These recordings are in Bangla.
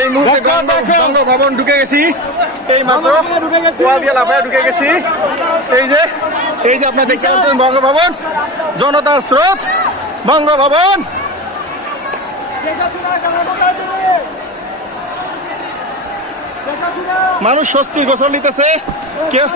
এই মুহূর্তে বঙ্গভবন ঢুকে গেছি, এই মাত্র লাফায় ঢুকে গেছি। এই যে আপনার দেখতে পাচ্ছেন বঙ্গভবন, জনতার স্রোত বঙ্গভবন। মানুষ স্বস্তির গোসল নিতেছে। কেউ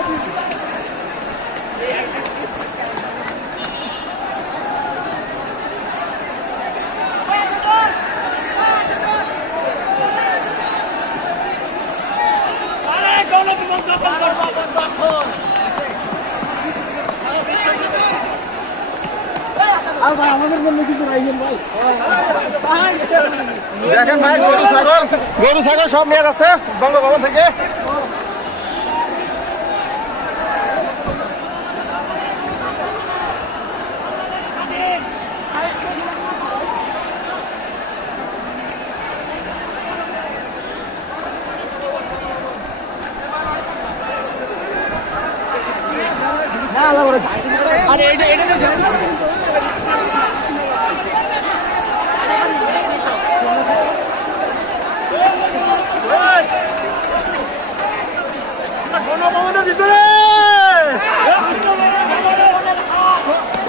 দেখেন ভাই, গরু ছাগল সব নিয়ে আছে বঙ্গভবন থেকে।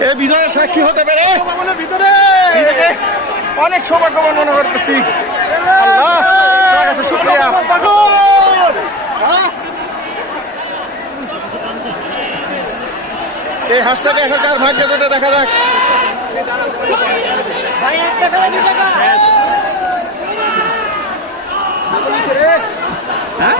এই বিজয়ের সাক্ষী হতে পেরে ভিতরে অনেক সৌভাগ্যবান মনে করতেছি। শুক্রিয়া। এই হাসটাকে এখনকার ভাগ্য জোটে দেখা যাক। হ্যাঁ